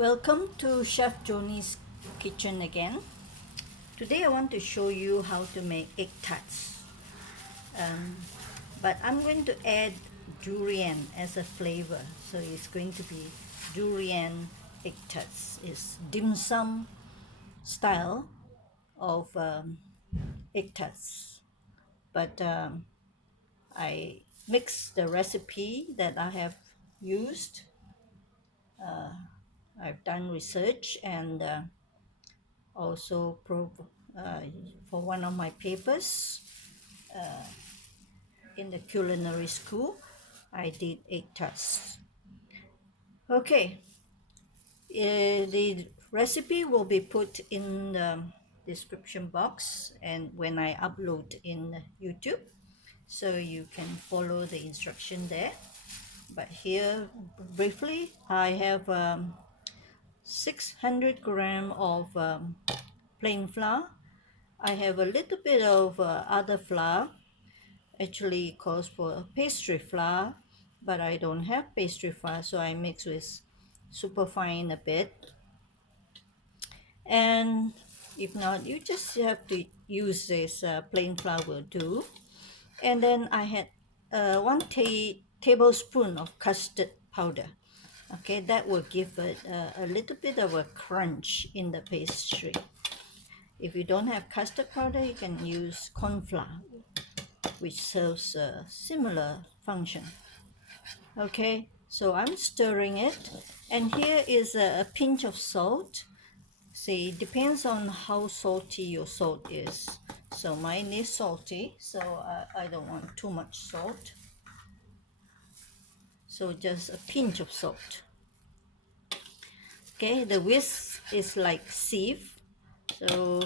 Welcome to Chef Joni's kitchen again. Today I want to show you how to make egg tarts. But I'm going to add durian as a flavor. So it's going to be durian egg tarts. It's dim sum style of egg tarts. But I mix the recipe that I have used. I've done research and also uh, for one of my papers in the culinary school, I did egg tarts. Okay, the recipe will be put in the description box and when I upload in YouTube, so you can follow the instruction there. But here, briefly, I have 600 gram of plain flour. I have a little bit of other flour. Actually, it calls for pastry flour, but I don't have pastry flour, so I mix with superfine a bit. And if not, you just have to use this plain flour will do. And then I had one tablespoon of custard powder. Okay, that will give it a little bit of a crunch in the pastry. If you don't have custard powder, you can use corn flour, which serves a similar function. Okay, so I'm stirring it, and here is a pinch of salt. See, it depends on how salty your salt is. So mine is salty, so I don't want too much salt. So just a pinch of salt. Okay, the whisk is like sieve, so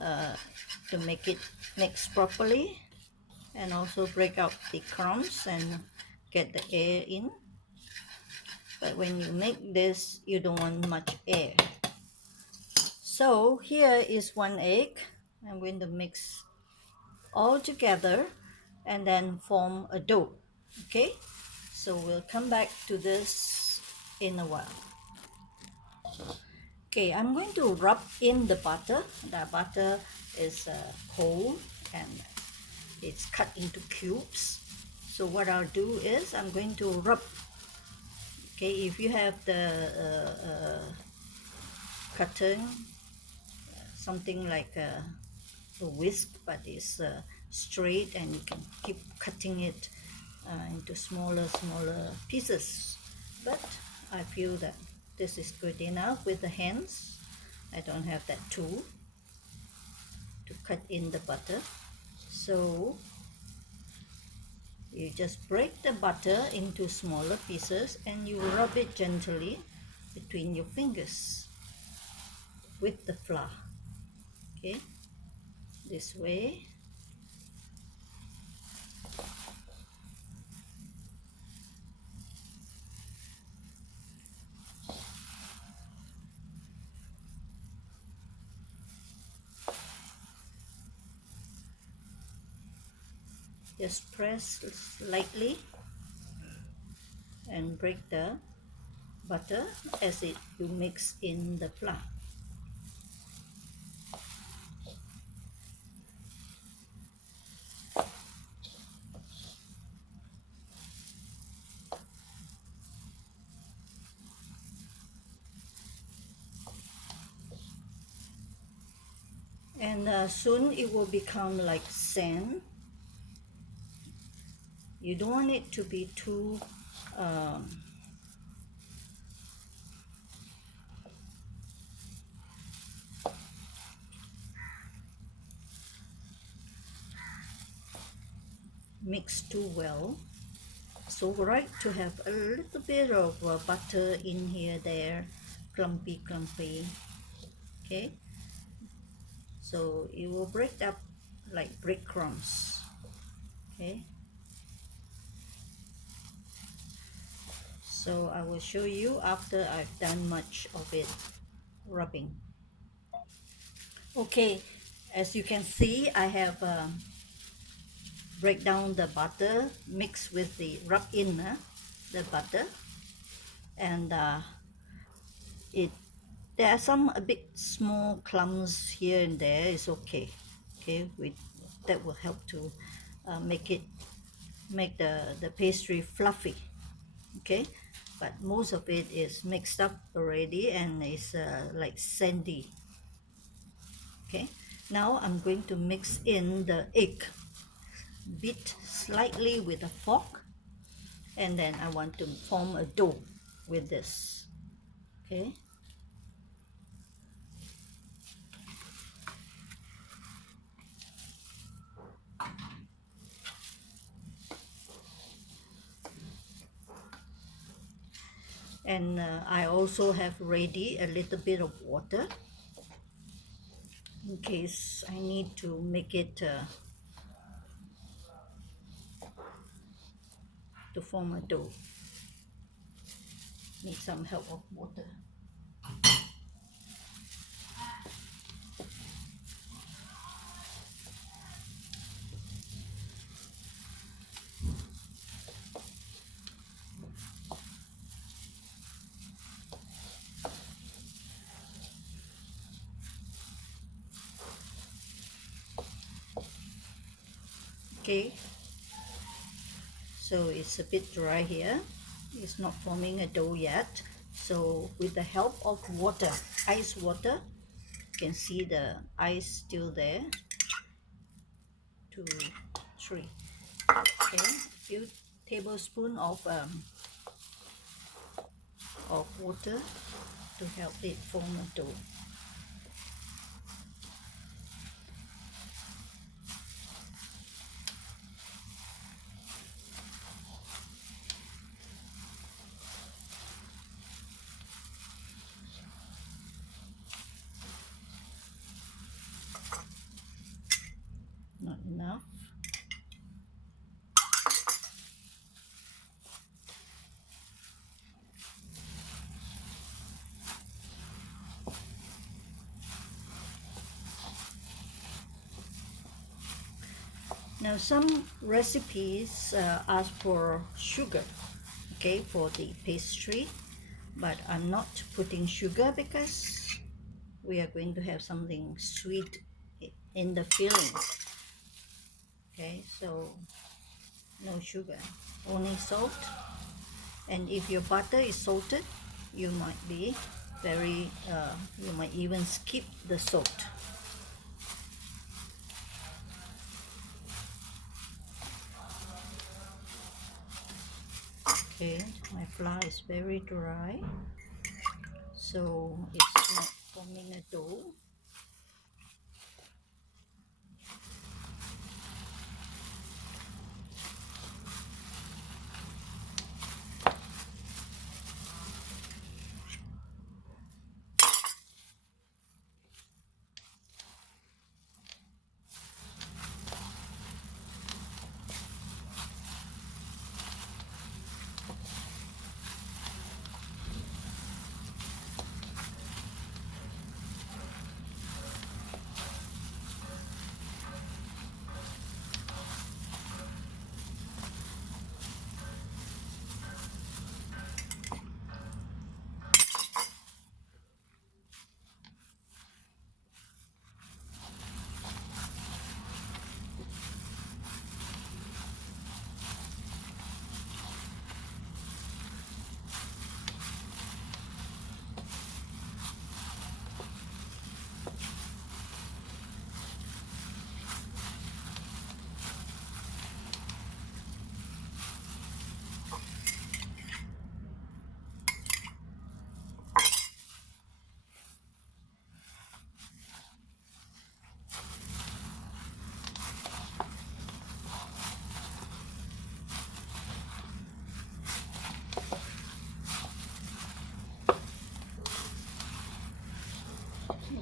to make it mix properly and also break out the crumbs and get the air in. But when you make this, you don't want much air. So here is one egg. I'm going to mix all together and then form a dough. Okay, so we'll come back to this in a while. Okay, I'm going to rub in the butter. The butter is cold and it's cut into cubes. So what I'll do is I'm going to rub. Okay, if you have the cutter, something like a whisk, but it's straight and you can keep cutting it into smaller pieces. But I feel that this is good enough with the hands. I don't have that tool to cut in the butter, so you just break the butter into smaller pieces and you rub it gently between your fingers with the flour. Okay, this way. Just press lightly and break the butter as you mix in the flour. And soon it will become like sand. You don't want it to be too mixed too well. So right to have a little bit of butter in here, there, clumpy. Okay, so it will break up like breadcrumbs. Okay, so I will show you after I've done much of it rubbing. Okay, as you can see, I have break down the butter, mix with the rub in the butter, and it there are some a bit small clumps here and there, is okay. Okay, that will help to make the pastry fluffy. Okay, but most of it is mixed up already and is like sandy. Okay, now I'm going to mix in the egg, beat slightly with a fork, and then I want to form a dough with this. Okay, and I also have ready a little bit of water in case I need to make it to form a dough. Need some help of water. Okay, so it's a bit dry here. It's not forming a dough yet. So with the help of water, ice water, you can see the ice still there. 2, 3. Okay, a few tablespoons of water to help it form a dough. Not enough. Now some recipes ask for sugar, okay, for the pastry, but I'm not putting sugar because we are going to have something sweet in the filling. Okay, so no sugar, only salt. And if your butter is salted, you might be you might even skip the salt. Okay, my flour is very dry, so it's not forming a dough.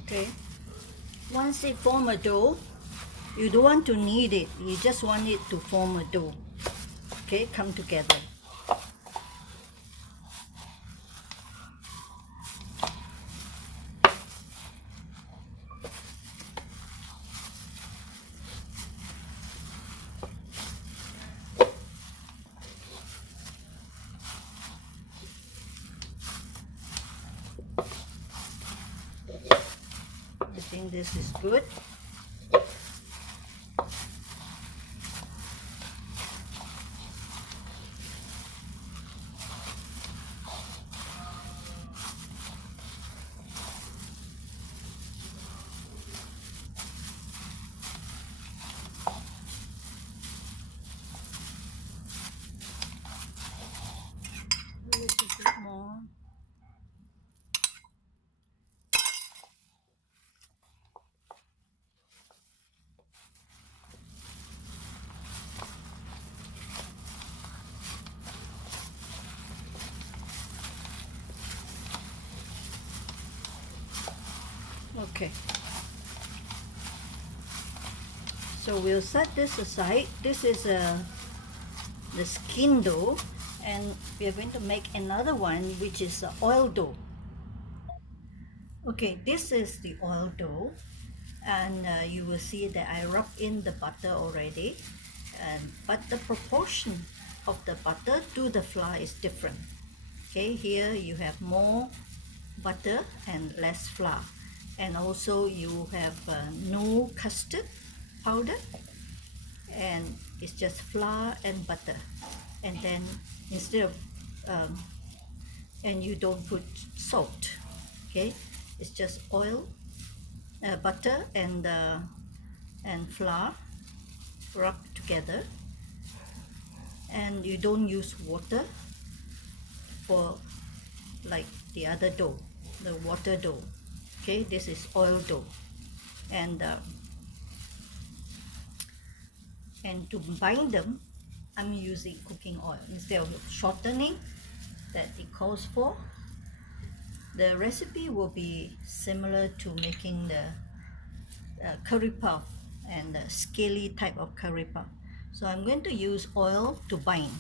Okay, once it form a dough, you don't want to knead it, you just want it to form a dough. Okay, come together. think this is good. A little bit more. Okay. So we'll set this aside. This is the skin dough, and we are going to make another one, which is oil dough. Okay, this is the oil dough, and you will see that I rub in the butter already, but the proportion of the butter to the flour is different. Okay, here you have more butter and less flour, and also you have no custard powder, and it's just flour and butter. And then instead of and you don't put salt. Okay, it's just oil, butter, and flour rubbed together, and you don't use water for like the other dough, the water dough. Okay, this is oil dough, and to bind them, I'm using cooking oil instead of shortening that it calls for. The recipe will be similar to making the curry puff and the scaly type of curry puff. So I'm going to use oil to bind.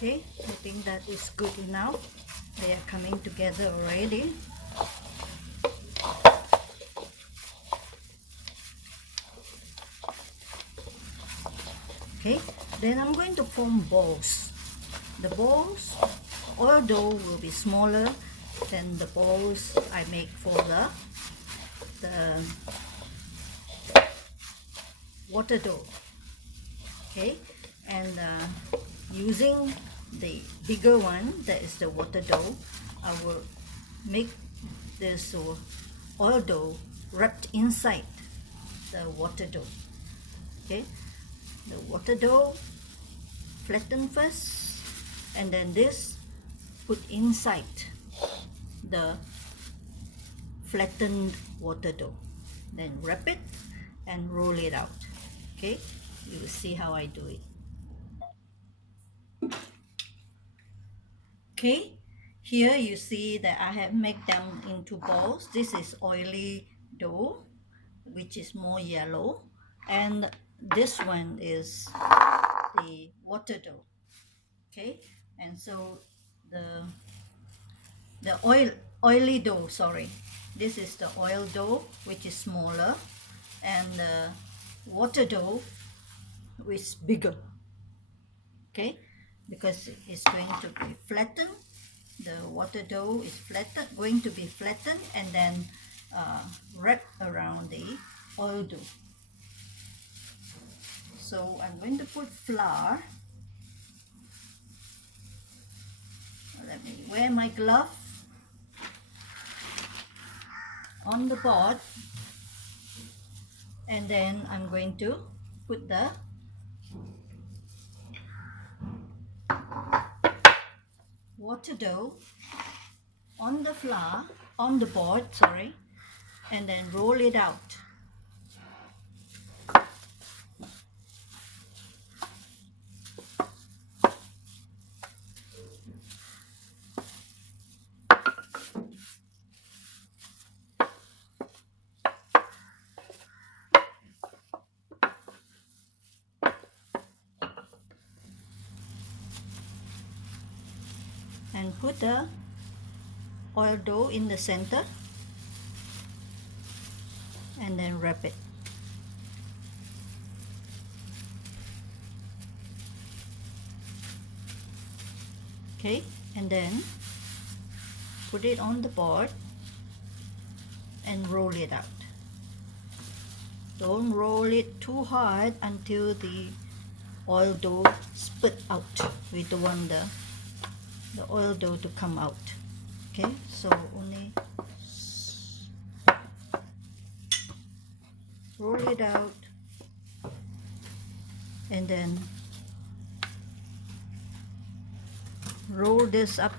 Okay, I think that is good enough. They are coming together already. Okay, then I'm going to form balls. The balls, oil dough will be smaller than the balls I make for the water dough. Okay, and using the bigger one, that is the water dough, I will make this oil dough wrapped inside the water dough. Okay, the water dough flatten first, and then this put inside the flattened water dough, then wrap it and roll it out. Okay, you will see how I do it. Okay, here you see that I have made them into balls. This is oily dough, which is more yellow, and this one is the water dough. Okay, and so the oily dough, sorry, this is the oil dough, which is smaller, and the water dough, which is bigger. Okay, because it's going to be flattened. The water dough is going to be flattened, and then wrapped around the oil dough. So I'm going to put flour let me wear my glove on the board, and then I'm going to put the water dough on the flour, on the board, sorry, and then roll it out. And put the oil dough in the center, and then wrap it. Okay, and then put it on the board and roll it out. Don't roll it too hard until the oil dough spit out. We don't want the oil dough to come out. Okay, so only roll it out, and then roll this up.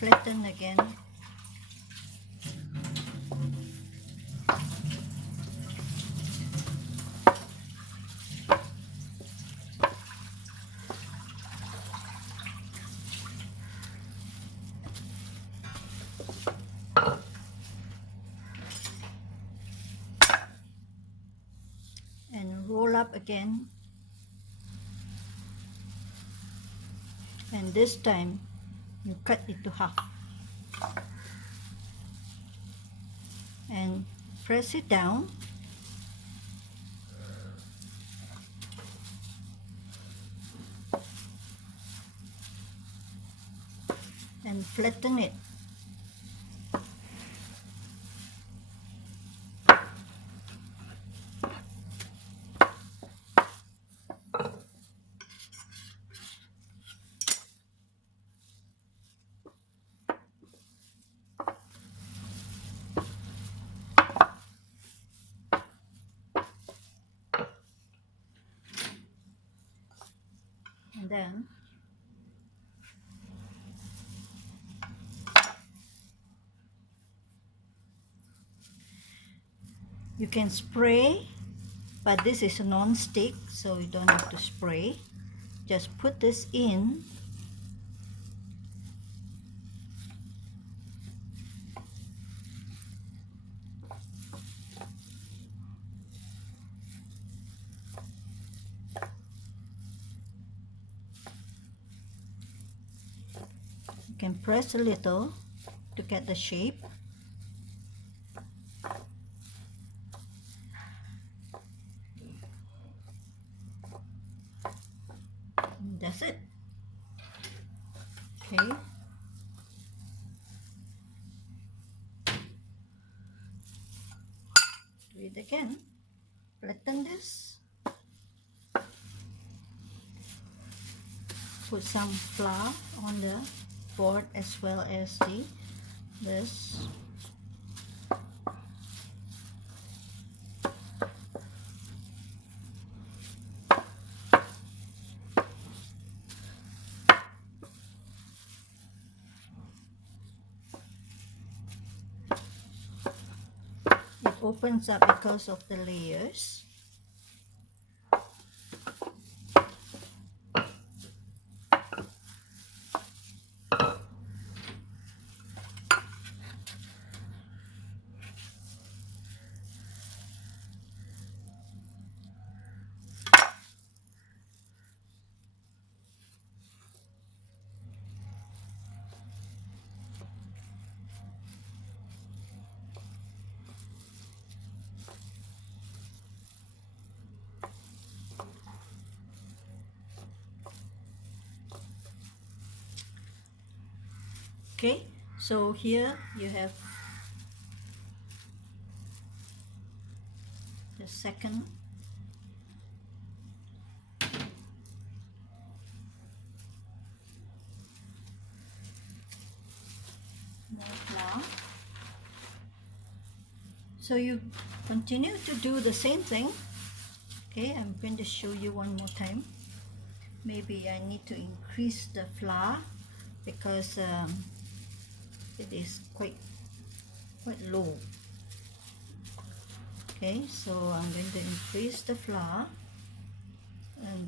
Flatten again. And roll up again, and this time you cut it to half and press it down, and flatten it. And then you can spray, but this is a non-stick, so you don't have to spray. Just put this in, you can press a little to get the shape. And that's it. Okay. Do it again. Flatten this. Put some flour on the board as well as this. It opens up because of the layers. Okay, So here you have the second more flour. So you continue to do the same thing. Okay, I'm going to show you one more time. Maybe I need to increase the flour because it is quite low. Okay, so I'm going to increase the flour and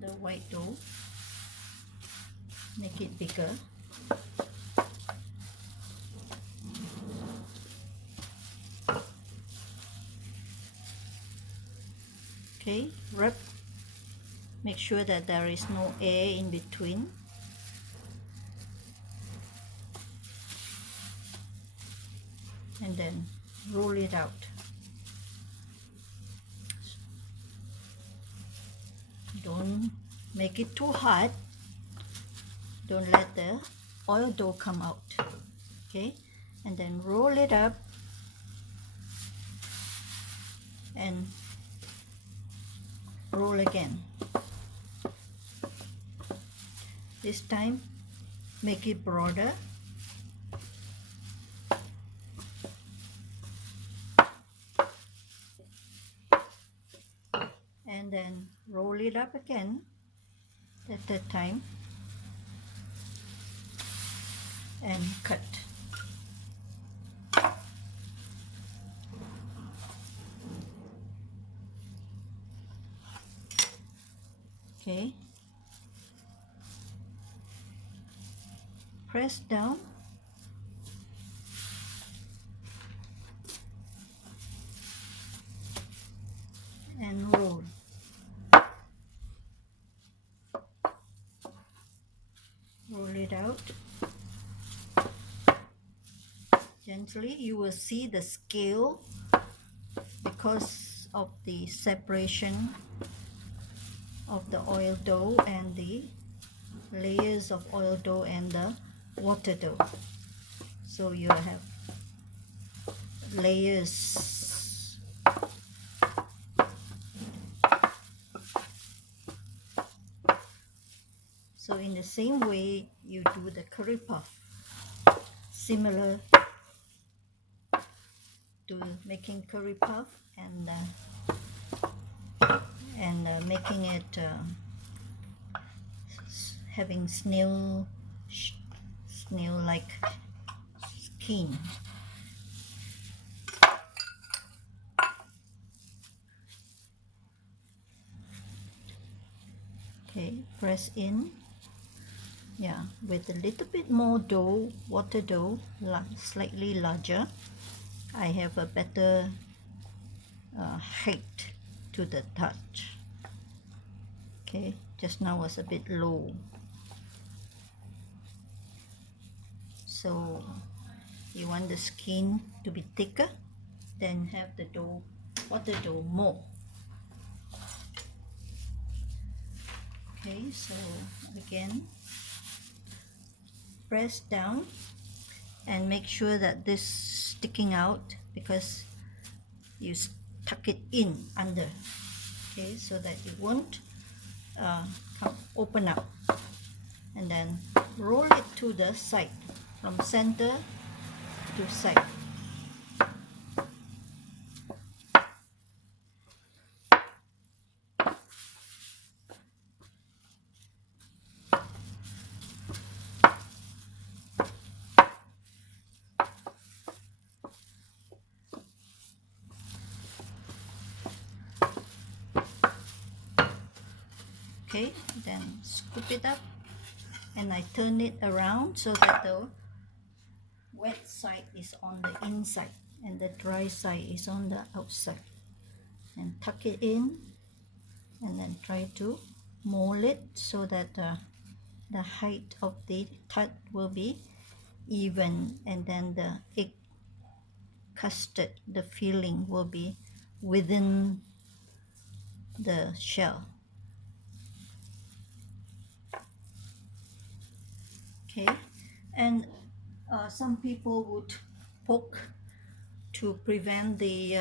the white dough, make it bigger. Okay, rub, make sure that there is no air in between. And then roll it out. Don't make it too hard. Don't let the oil dough come out. Okay, and then roll it up and roll again. This time make it broader. And then roll it up again the third time and cut. Okay, press down and roll. Roll it out gently. You will see the scale because of the separation of the oil dough and the layers of oil dough and the water dough. So you have layers. So in the same way you do the curry puff, similar to making curry puff and making it having snail like skin. Okay, press in. Yeah, with a little bit more dough, water dough, slightly larger, I have a better height to the touch. Okay, just now was a bit low. So you want the skin to be thicker, then have the dough, water dough more. Okay, so again, press down and make sure that this sticking out because you tuck it in under. Okay, so that it won't open up, and then roll it to the side from center to side. Okay, then scoop it up and I turn it around so that the wet side is on the inside and the dry side is on the outside, and tuck it in and then try to mold it so that the height of the tart will be even, and then the egg custard, the filling, will be within the shell. Okay, and some people would poke to prevent the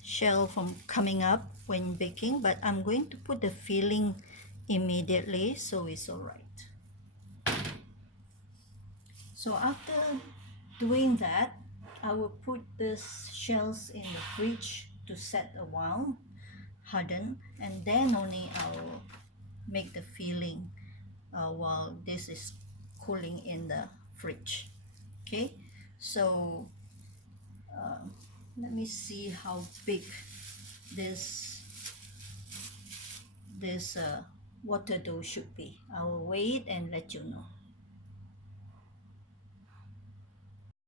shell from coming up when baking, but I'm going to put the filling immediately, so it's all right. So after doing that, I will put these shells in the fridge to set a while, harden, and then only I will make the filling while this is cooling in the fridge. Okay, so let me see how big this this water dough should be. I will weigh it and let you know.